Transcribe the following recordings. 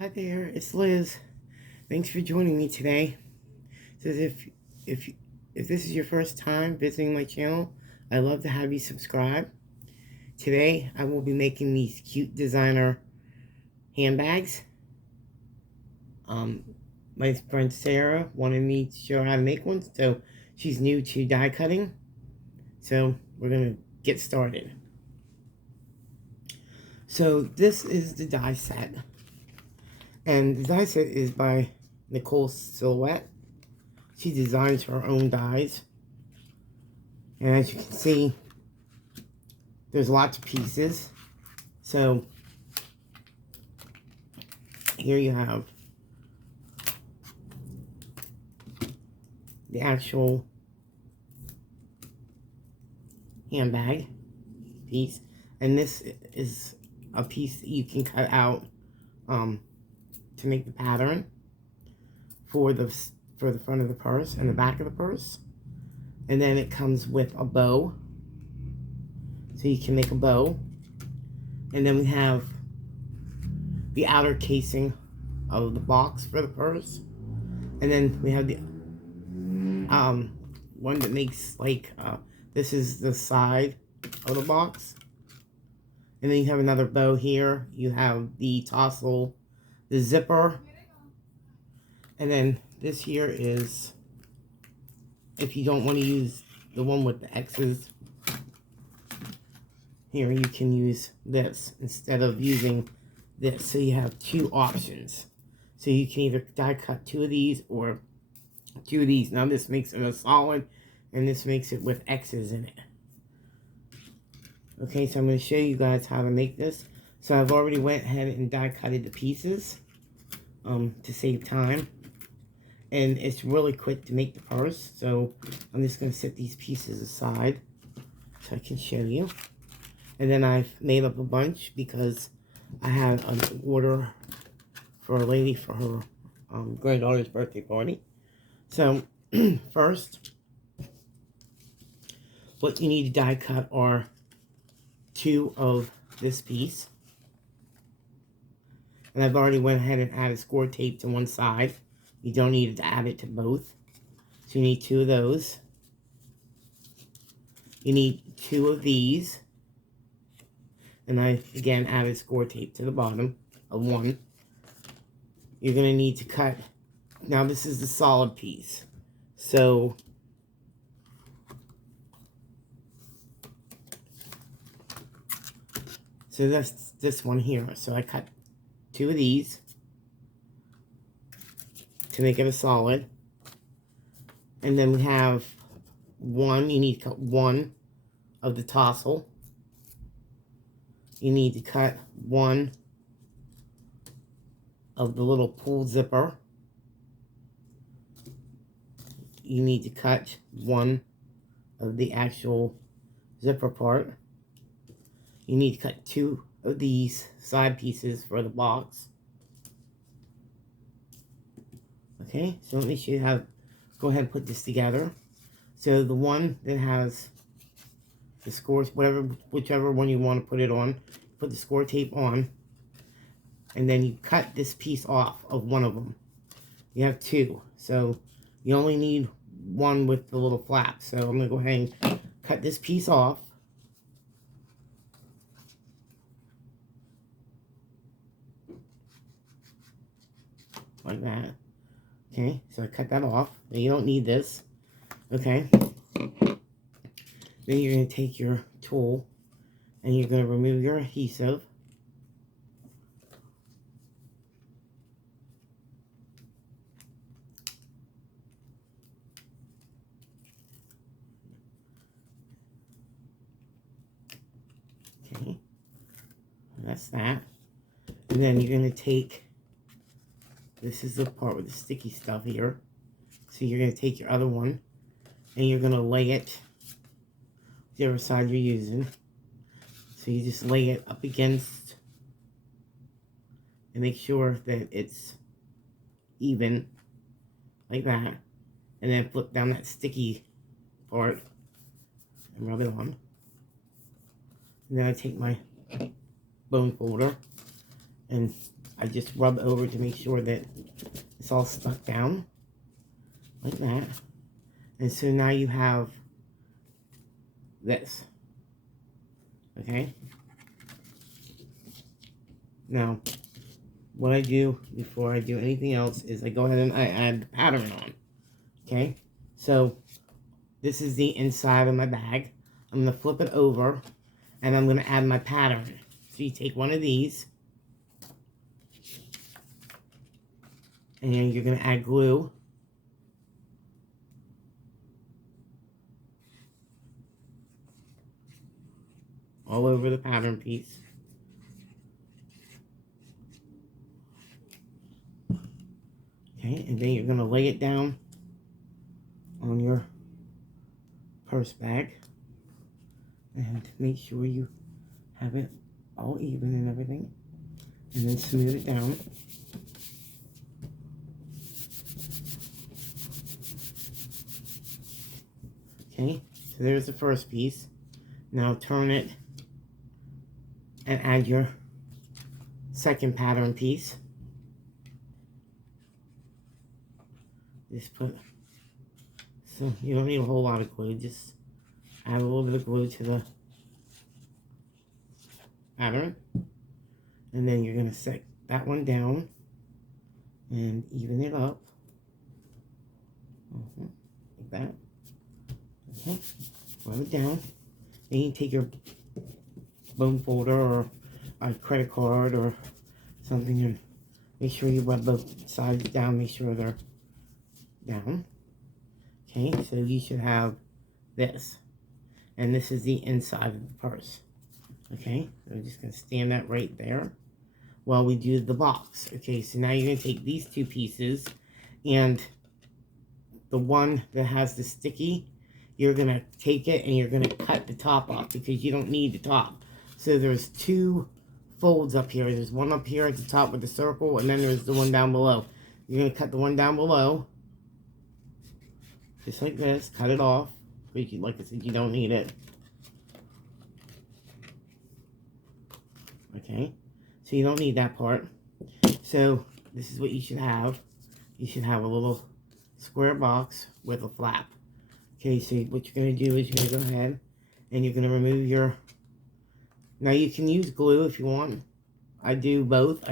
Hi there, it's Liz. Thanks for joining me today. So if if this is your first time visiting my channel, I'd love to have you subscribe. Today I will be making these cute designer handbags. My friend Sarah wanted me to show her how to make one, so she's new to die cutting. So we're gonna get started. So this is the die set. And the die set is by Nicole Silhouette. She designs her own dies. And as you can see, there's lots of pieces. So here you have the actual handbag piece. And this is a piece that you can cut out to make the pattern for the front of the purse and the back of the purse. And then it comes with a bow, so you can make a bow. And then we have the outer casing of the box for the purse. And then we have the one that makes like this is the side of the box. And then you have another bow here. You have the tassel, the zipper. And then this here is, if you don't want to use the one with the X's, here you can use this instead of using this. So you have two options. So you can either die cut two of these or two of these. Now this makes it a solid, and this makes it with X's in it. Okay, so I'm going to show you guys how to make this. So I've already went ahead and die cutted the pieces to save time. And it's really quick to make the purse. So I'm just going to set these pieces aside so I can show you. And then I've made up a bunch because I had an order for a lady for her granddaughter's birthday party. So first, what you need to die cut are two of this piece. And I've already went ahead and added score tape to one side. You don't need to add it to both. So you need two of those. You need two of these. And I, again, added score tape to the bottom of one. You're going to need to cut. Now, this is the solid piece. So that's this one here. So I cut two of these to make it a solid. And then we have one. You need to cut one of the tassel. You need to cut one of the little pull zipper. You need to cut one of the actual zipper part. You need to cut two of these side pieces for the box. Okay, so let me show you how. Go ahead and put this together. So the one that has the scores, whichever one you want to put it on, put the score tape on, and then you cut this piece off of one of them. You have two, so you only need one with the little flap. So I'm going to go ahead and cut this piece off. Like that. Okay, so I cut that off. Now you don't need this. Okay. Then you're going to take your tool and you're going to remove your adhesive. Okay, that's that. And then you're going to take, this is the part with the sticky stuff here. So you're going to take your other one and you're going to lay it whichever side you're using. So you just lay it up against and make sure that it's even, like that. And then flip down that sticky part and rub it on. And then I take my bone folder and I just rub over to make sure that it's all stuck down like that. And so now you have this. Okay? Now, what I do before I do anything else is I go ahead and I add the pattern on. Okay? So, this is the inside of my bag. I'm going to flip it over, and I'm going to add my pattern. So you take one of these, and you're going to add glue. All over the pattern piece. Okay, and then you're going to lay it down on your purse bag. And make sure you have it all even and everything. And then smooth it down. Okay, so there's the first piece. Now turn it and add your second pattern piece. Just put, so you don't need a whole lot of glue, just add a little bit of glue to the pattern. And then you're going to set that one down and even it up. Like that. Okay, rub it down. Then you take your bone folder or a credit card or something and make sure you rub both sides down, make sure they're down. Okay, so you should have this. And this is the inside of the purse. Okay, so I'm just going to stand that right there while we do the box. Okay, so now you're going to take these two pieces and the one that has the sticky, you're going to take it and you're going to cut the top off because you don't need the top. So there's two folds up here. There's one up here at the top with the circle, and then there's the one down below. You're going to cut the one down below, just like this. Cut it off, because like I said, you don't need it. Okay, so you don't need that part. So this is what you should have. You should have a little square box with a flap. Okay, so what you're going to do is you're going to go ahead and you're going to remove your... Now you can use glue if you want. I do both.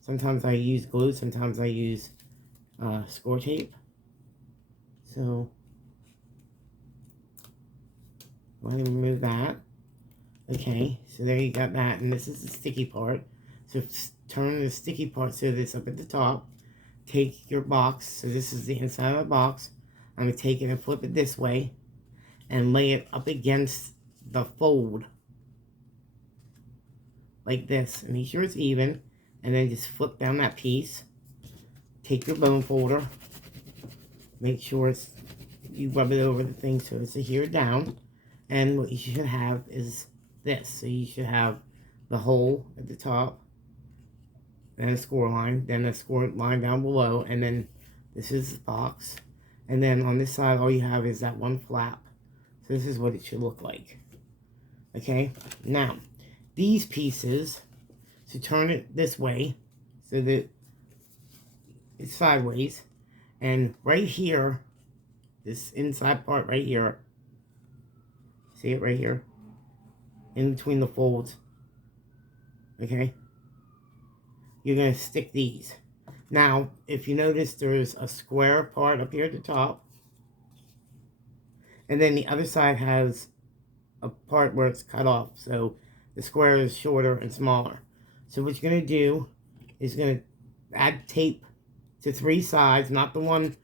Sometimes I use glue, sometimes I use score tape. So, go ahead and remove that. Okay, so there you got that, and this is the sticky part. So turn the sticky part so this up at the top. Take your box, so this is the inside of the box. I'm going to take it and flip it this way and lay it up against the fold like this. And make sure it's even, and then just flip down that piece. Take your bone folder, make sure it's, you rub it over the thing so it's adhered down. And what you should have is this. So you should have the hole at the top, then a score line, then a score line down below, and then this is the box. And then on this side, all you have is that one flap. So this is what it should look like. Okay, now, these pieces, so turn it this way, so that it's sideways. And right here, this inside part right here, see it right here? In between the folds. Okay? You're going to stick these. Now, if you notice, there's a square part up here at the top. And then the other side has a part where it's cut off. So the square is shorter and smaller. So what you're going to do is going to add tape to 3 sides. Not the one,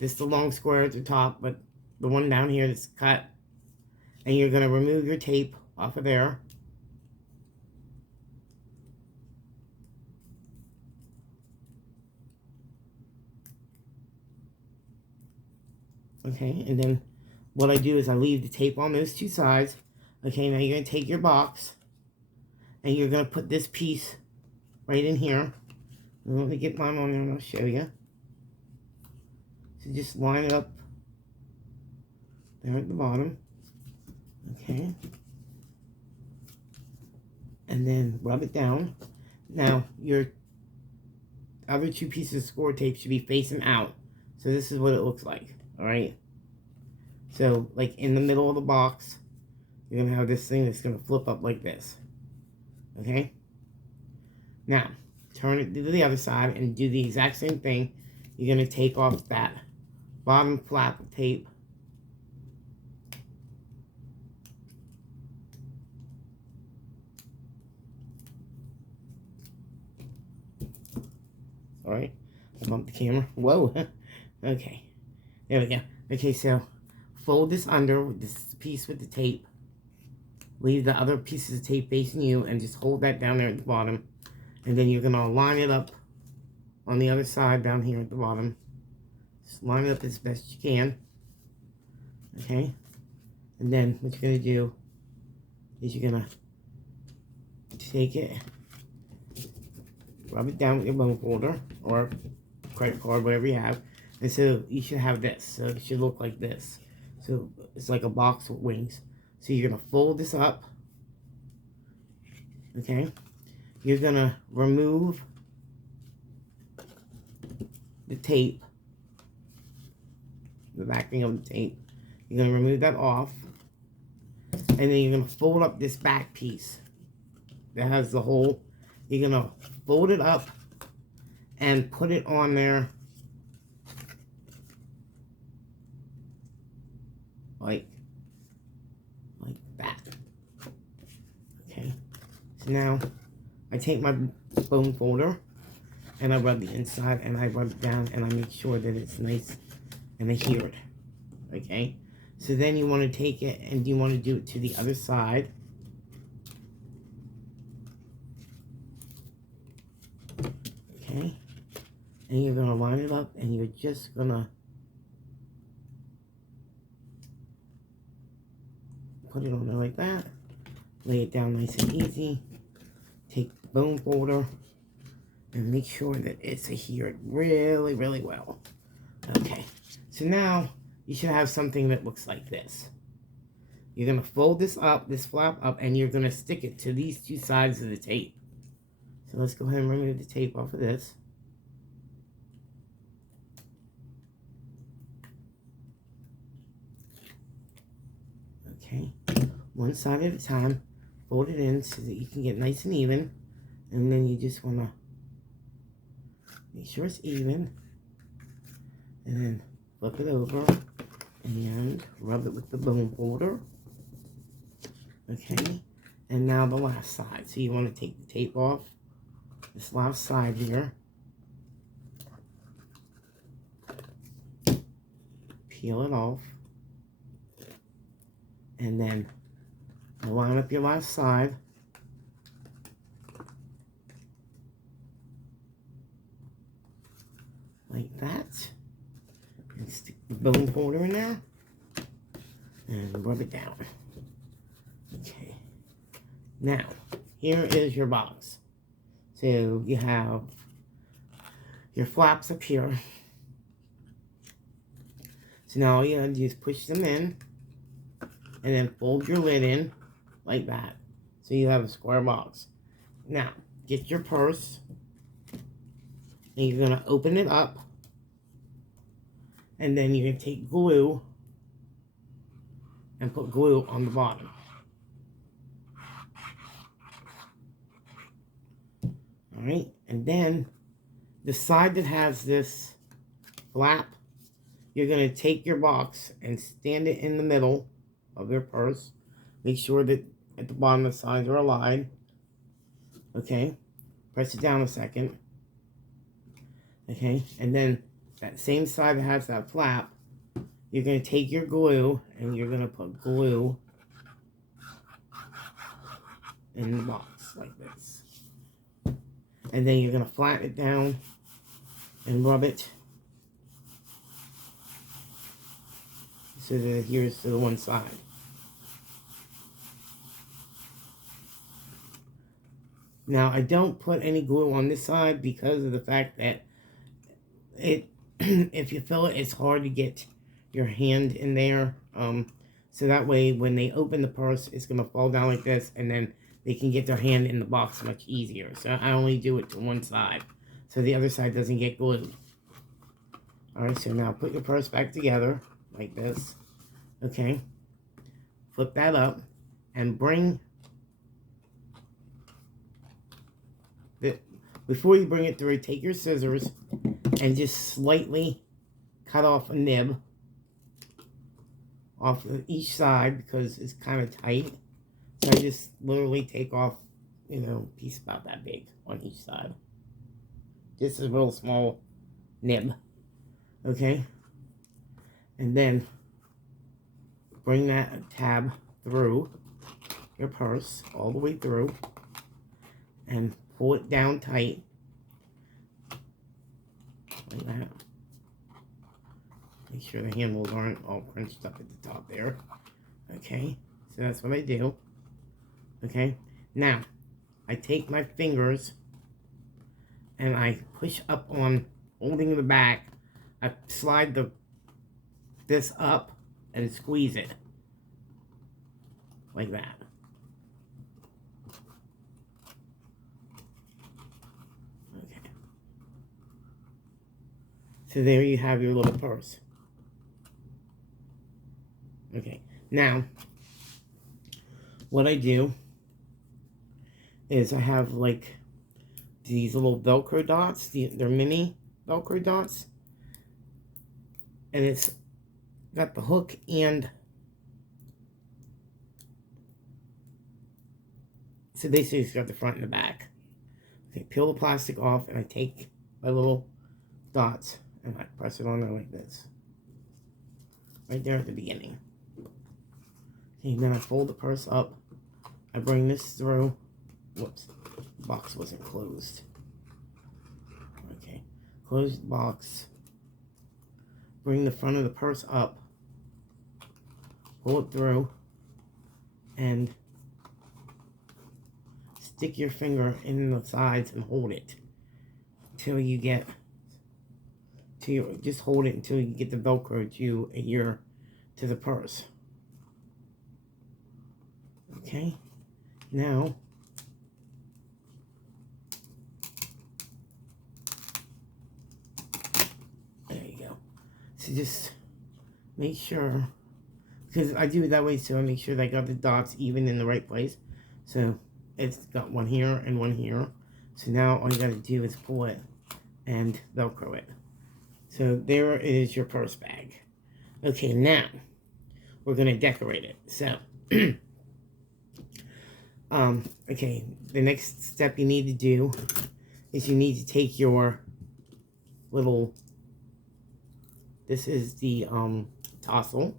this the long square at the top, but the one down here that's cut. And you're going to remove your tape off of there. Okay, and then what I do is I leave the tape on those 2 sides. Okay, now you're going to take your box and you're going to put this piece right in here. Let me get mine on there and I'll show you. So just line it up there at the bottom. Okay. And then rub it down. Now, your other two pieces of score tape should be facing out. So this is what it looks like, alright? So, like in the middle of the box, you're going to have this thing that's going to flip up like this. Okay? Now, turn it to the other side and do the exact same thing. You're going to take off that bottom flap of tape. Alright, I bumped the camera. Whoa. Okay, there we go. Okay, so fold this under this piece with the tape. Leave the other pieces of tape facing you and just hold that down there at the bottom. And then you're going to line it up on the other side down here at the bottom. Just line it up as best you can. Okay, and then what you're going to do is you're going to take it, rub it down with your bone folder or credit card, whatever you have. And so you should have this. So it should look like this. So it's like a box with wings. So you're going to fold this up. Okay. You're going to remove the tape. The backing of the tape. You're going to remove that off. And then you're going to fold up this back piece that has the hole. You're going to fold it up and put it on there like that. Okay, so now I take my bone folder and I rub the inside and I rub it down and I make sure that it's nice and adhered. Okay, so then you want to take it and you want to do it to the other side. Okay, and you're going to line it up and you're just going to put it on there like that. Lay it down nice and easy. Take the bone folder and make sure that it's adhered really, really well. Okay, so now you should have something that looks like this. You're going to fold this up, this flap up, and you're going to stick it to these two sides of the tape. So let's go ahead and remove the tape off of this. Okay, one side at a time. Fold it in so that you can get nice and even. And then you just want to make sure it's even. And then flip it over and rub it with the bone folder. Okay, and now the last side. So you want to take the tape off this last side here. Peel it off. And then line up your last side. Like that. And stick the bone folder in there. And rub it down. Okay. Now, here is your box. So you have your flaps up here. So now all you have to do is push them in. And then fold your lid in like that. So you have a square box. Now, get your purse. And you're going to open it up. And then you're going to take glue. And put glue on the bottom. Alright. And then, the side that has this flap, you're going to take your box and stand it in the middle of your purse. Make sure that at the bottom the sides are aligned. Okay, press it down a second. Okay, and then that same side that has that flap, you're going to take your glue and you're going to put glue in the box like this. And then you're going to flatten it down and rub it so that it adheres to the one side. Now, I don't put any glue on this side because of the fact that if you fill it, it's hard to get your hand in there. So that way, when they open the purse, it's going to fall down like this, and then they can get their hand in the box much easier. So I only do it to one side. so the other side doesn't get glued. Alright, so now put your purse back together like this. Okay. Flip that up and bring the, before you bring it through, take your scissors and just slightly cut off a nib off of each side because it's kind of tight. So I just literally take off, you know, a piece about that big on each side. Just a real small nib. Okay? And then bring that tab through your purse all the way through and pull it down tight like that. Make sure the handles aren't all crunched up at the top there. Okay, so that's what I do. Okay, now I take my fingers and I push up on holding the back. I slide this up and squeeze it like that. Okay. So there you have your little purse. Okay. Now, what I do is I have like these little Velcro dots. They're mini Velcro dots. And it's got the hook and so basically it's got the front and the back. Okay, peel the plastic off and I take my little dots and I press it on there like this. Right there at the beginning. Okay, then I fold the purse up. I bring this through. Whoops, the box wasn't closed. Okay, close the box. Bring the front of the purse up. Pull it through. And stick your finger in the sides and hold it until you get to just hold it until you get the Velcro to the purse. Okay, now there you go. So just make sure, because I do it that way, so I make sure that I got the dots even in the right place. So it's got one here and one here. So now all you gotta do is pull it and Velcro it. So there is your purse bag. Okay, now we're gonna decorate it. So, okay, the next step you need to do is you need to take your little, this is the tassel,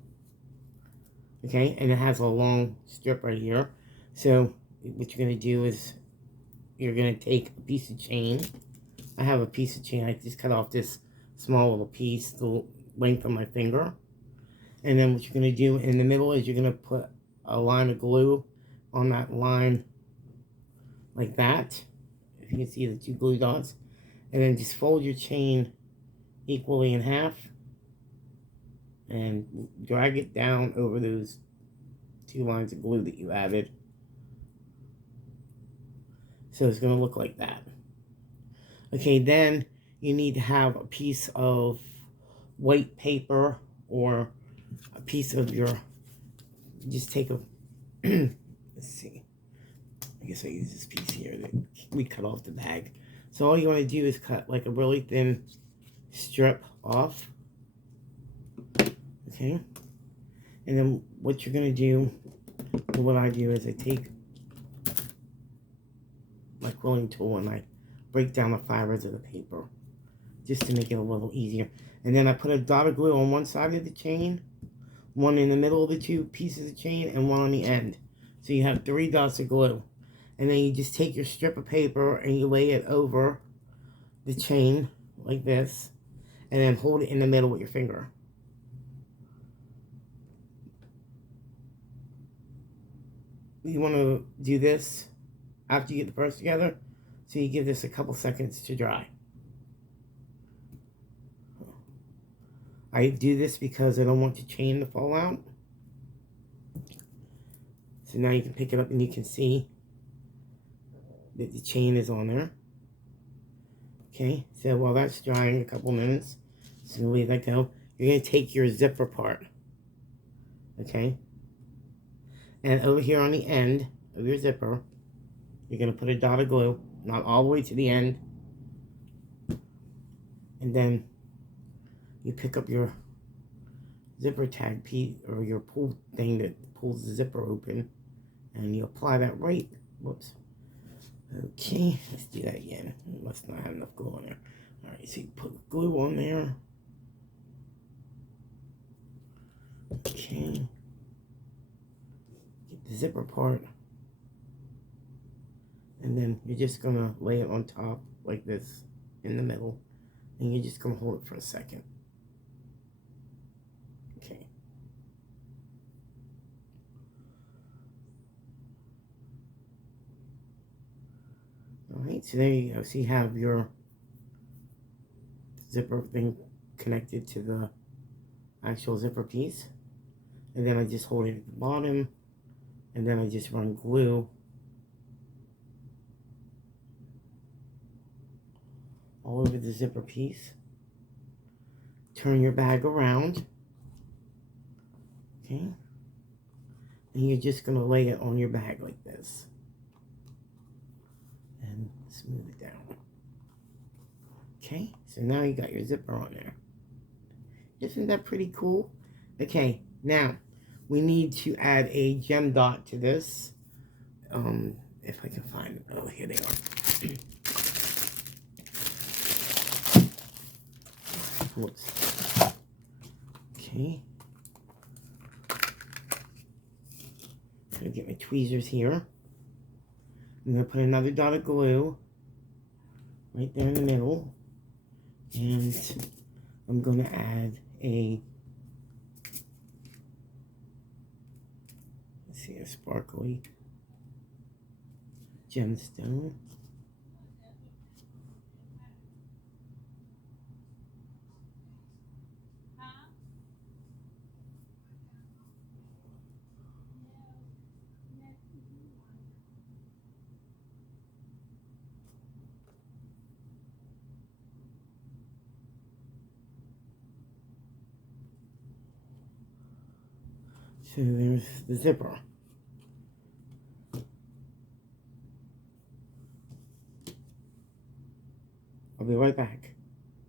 okay, and it has a long strip right here. So what you're going to do is you're going to take a piece of chain. I have a piece of chain. I just cut off this small little piece, the length of my finger. And then what you're going to do in the middle is you're going to put a line of glue on that line like that. If you can see the two glue dots. And then just fold your chain equally in half. And drag it down over those two lines of glue that you added. So it's going to look like that. Okay, then you need to have a piece of white paper or a piece of your, just take a, let's see, I guess I use this piece here that we cut off the bag. So all you want to do is cut like a really thin strip off. Okay, and then what you're going to do, or what I do is I take my quilling tool and I break down the fibers of the paper just to make it a little easier. And then I put a dot of glue on one side of the chain, one in the middle of the two pieces of chain, and one on the end. So you have 3 dots of glue. And then you just take your strip of paper and you lay it over the chain like this, and then hold it in the middle with your finger. You want to do this after you get the purse together, so you give this a couple seconds to dry. I do this because I don't want the chain to fall out. So now you can pick it up and you can see that the chain is on there. Okay, so while that's drying a couple minutes, so leave that go. You're going to take your zipper part, okay? And over here on the end of your zipper, you're going to put a dot of glue, not all the way to the end. And then you pick up your zipper tag piece, or your pull thing that pulls the zipper open, and you apply that right. Whoops. Okay, let's do that again. Must not have enough glue on there. Alright, so you put glue on there. Okay. Get the zipper part. And then you're just gonna lay it on top like this in the middle. And you're just gonna hold it for a second. Okay. Alright, so there you go. So you have your zipper thing connected to the actual zipper piece. And then I just hold it at the bottom. And then I just run glue all over the zipper piece. Turn your bag around. Okay. And you're just going to lay it on your bag like this. And smooth it down. Okay. So now you got your zipper on there. Isn't that pretty cool? Okay. Now, we need to add a gem dot to this. If I can find it. Oh, here they are. Whoops. Okay. I'm gonna get my tweezers here. I'm gonna put another dot of glue right there in the middle, and I'm gonna add a, let's see, a sparkly gemstone. So there's the zipper. I'll be right back.